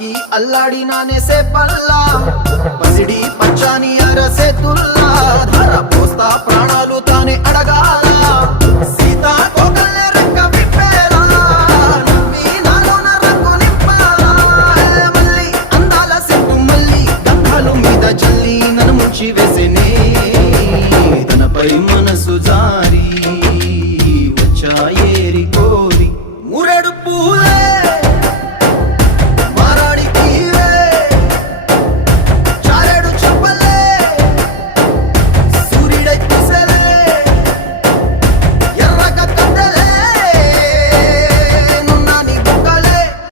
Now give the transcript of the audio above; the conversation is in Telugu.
తాకి అల్లాడినానేసే పల్లా పసిడి పచ్చాని అరసే తుల్లా ధార పోస్తా ప్రాణాలు తానే అడగాల సీతా